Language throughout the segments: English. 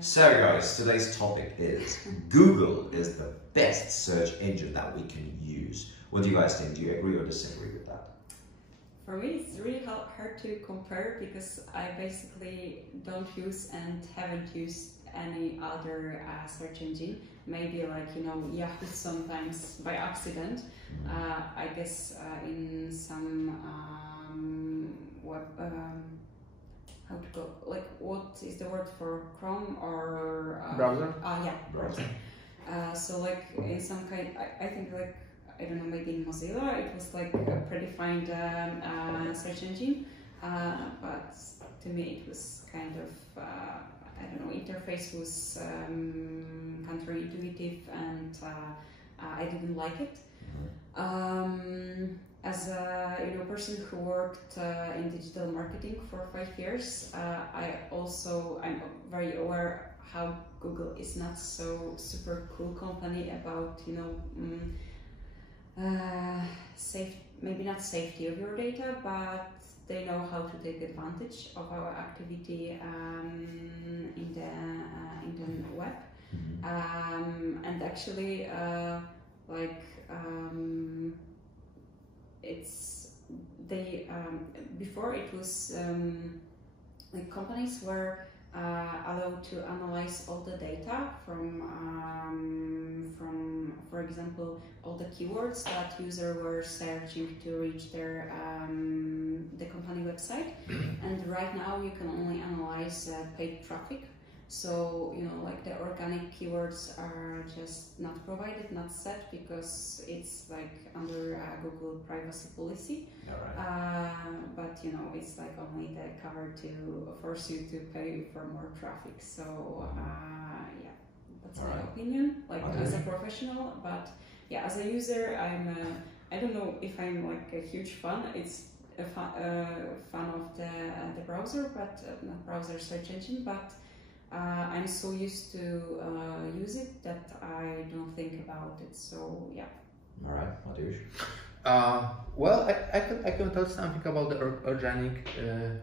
So guys, today's topic is Google is the best search engine that we can use. What do you guys think? Do you agree or disagree with that? For me, it's really hard to compare because I basically don't use and haven't used any other search engine. Maybe like, Yahoo sometimes by accident. I guess in some web, how to go, like what is the word for Chrome or browser? Yeah, browser. So like in some kind, I think like, I don't know, maybe in Mozilla it was like a predefined search engine, but to me it was kind of, I don't know, interface was counterintuitive and I didn't like it. As a person who worked in digital marketing for 5 years, I'm very aware how Google is not so super cool company about maybe not safety of your data, but they know how to take advantage of our activity in the web. And actually, before it was like companies were allowed to analyze all the data from for example, all the keywords that users were searching to reach their the company website. And right now you can only analyze paid traffic. So, like the organic keywords are just not provided, not set, because it's like under Google privacy policy. But, it's like only the cover to force you to pay for more traffic. So, yeah, that's my opinion, like as a professional. But yeah, as a user, I don't know if I'm like a huge fan. It's a fan of the browser, but not browser search engine, but I'm so used to use it that I don't think about it. So yeah. All right, Mateusz. Well, I can tell something about the organic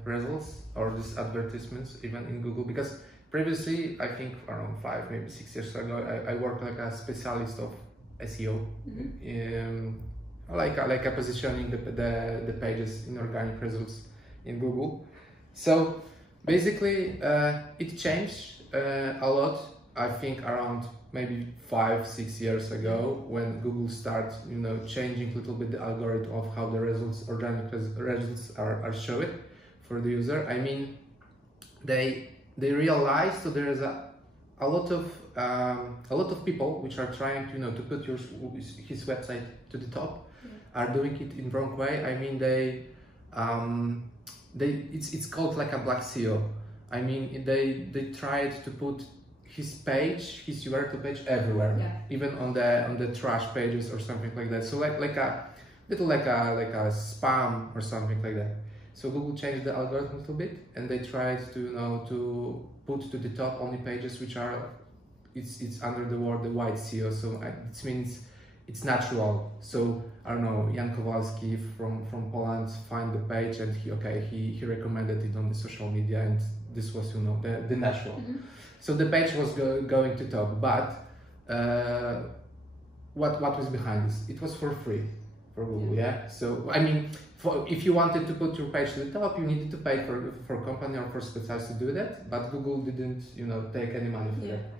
results or these advertisements even in Google, because previously, I think around 5, maybe 6 years ago, I worked like a specialist of SEO, like a positioning the pages in organic results in Google. So basically, it changed a lot. I think around maybe 5-6 years ago, when Google started, changing a little bit the algorithm of how the organic results are shown for the user. I mean, they realized, so there is a lot of people which are trying to put his website to the top, are doing it in wrong way. I mean, it's called like a black SEO. I mean, they tried to put his URL page everywhere, even on the trash pages or something like that. So like a little like a spam or something like that. So Google changed the algorithm a little bit, and they tried to put to the top only pages which are it's under the word the white SEO. So it means it's natural. So I don't know, Jan Kowalski from Poland find the page and he recommended it on the social media, and this was the natural. So the page was going to top, but what was behind this? It was for free for Google, yeah. So I mean, if you wanted to put your page to the top, you needed to pay for a company or for specialists to do that, but Google didn't take any money for that.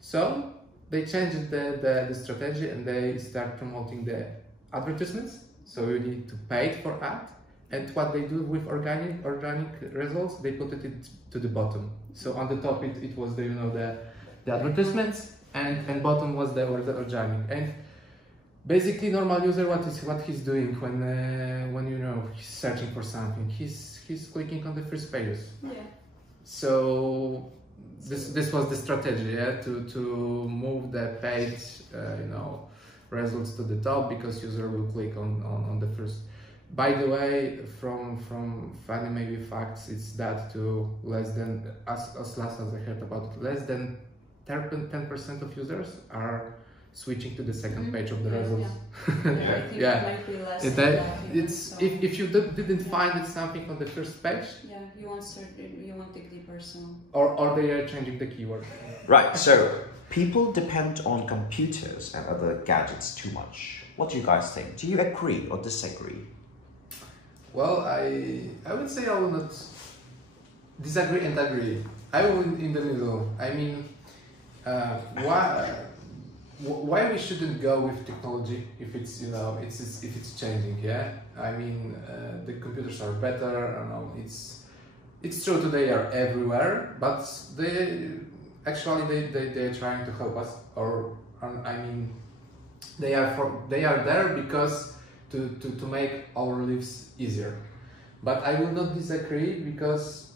So they changed the strategy, and they start promoting the advertisements. So you need to pay for ad. And what they do with organic results, they put it to the bottom. So on the top it was the advertisements, and bottom was the organic. And basically, normal user, what he's doing when he's searching for something, he's clicking on the first pages. So this was the strategy, to move the page results to the top, because user will click on the first. By the way, from funny maybe facts, it's that to less than, as last as I heard about it, less than 10% of users are switching to the second page of the results. I think it might be less if you didn't find something on the first page, you won't dig deeper, so or they are changing the keyword. Right, so people depend on computers and other gadgets too much. What do you guys think? Do you agree or disagree? Well, I would say I will not disagree and agree. I will in the middle. I mean, why we shouldn't go with technology if it's if it's changing? Yeah, I mean the computers are better. I don't know. It's true today are everywhere, but they they're trying to help us. I mean, they are there because to make our lives easier. But I will not disagree because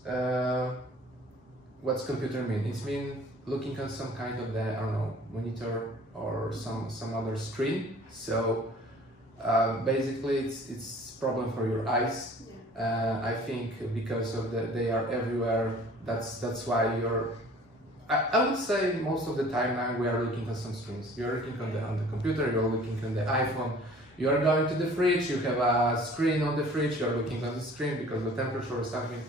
what's computer mean? It's mean looking at some kind of I don't know, monitor or some other screen. So basically it's problem for your eyes. I think because of they are everywhere. That's why I would say most of the time now we are looking at some screens. You are looking on the computer. You are looking on the iPhone. You are going to the fridge. You have a screen on the fridge. You are looking at the screen because of the temperature or something.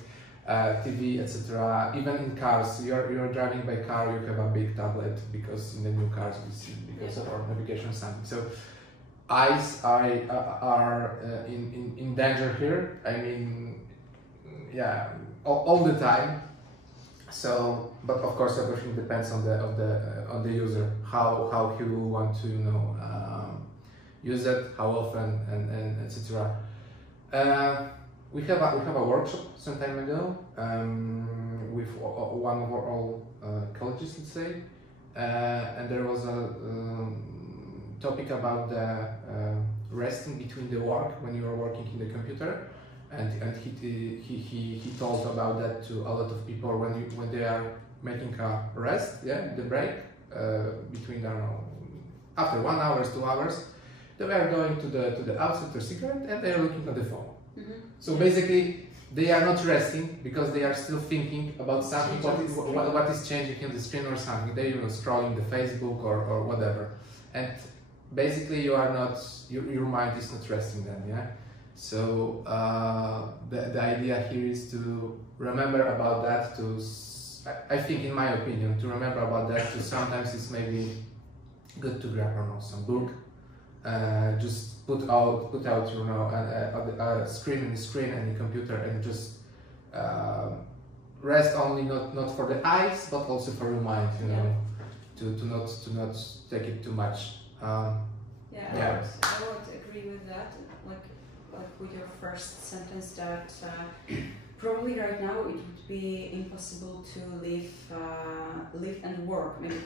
TV, etc. Even in cars, you're driving by car, you have a big tablet because in the new cars we see because of our navigation or something. So eyes are in danger here. I mean, all the time. So, but of course everything depends on the user, how he will want to use it, how often, and etc. We have a workshop some time ago with one of our colleges, let's say, and there was a topic about the resting between the work when you are working in the computer, and he told about that to a lot of people when they are making a rest, the break between I don't know, after 1 hour, 2 hours, they are going to the outside to cigarette and they are looking at the phone. So basically, they are not resting because they are still thinking about something, what is changing in the screen or something. They are scrolling the Facebook or whatever, and basically you are not, your mind is not resting then, So the idea here is to remember about that. I think, in my opinion, to remember about that. To sometimes it's maybe good to grab some book. Just put out a screen and the computer and just rest only not for the eyes but also for your mind, to not take it too much. I would agree with that. Like with your first sentence that probably right now it would be impossible to live and work. Maybe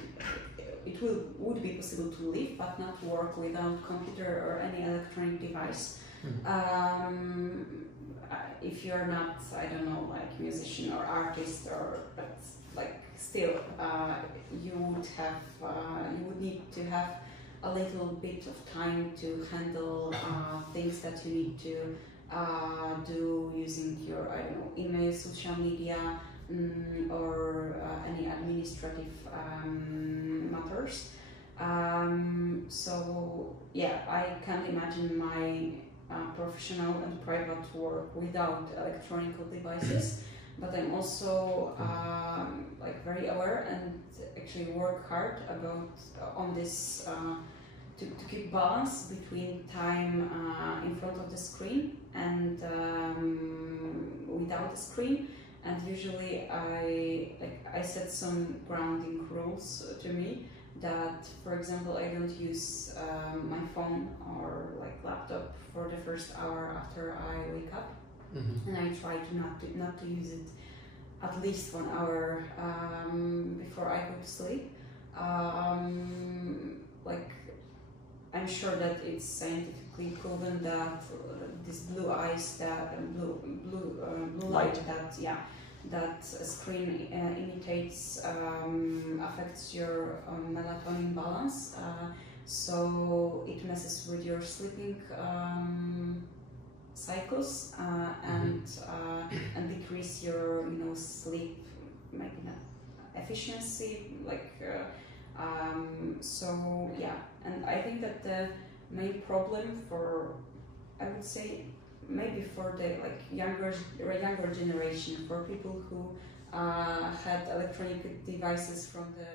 it would be possible to live but not work without computer or any electronic device. If you're not, I don't know, like musician or artist, but like still, you would need to have a little bit of time to handle things that you need to do using your, I don't know, email, social media, or any administrative matters. So I can't imagine my professional and private work without electronic devices. But I'm also like very aware and actually work hard on this to keep balance between time in front of the screen and without the screen. And usually I set some grounding rules to me that, for example, I don't use my phone or like laptop for the first hour after I wake up. And I try to not to use it at least 1 hour before I go to sleep. Like I'm sure that it's scientifically proven that this blue eyes, that blue light that a screen imitates affects your melatonin balance. So it messes with your sleeping cycles and decrease your sleep efficiency, like So yeah, and I think that the main problem for, I would say, maybe for the younger generation, for people who had electronic devices from the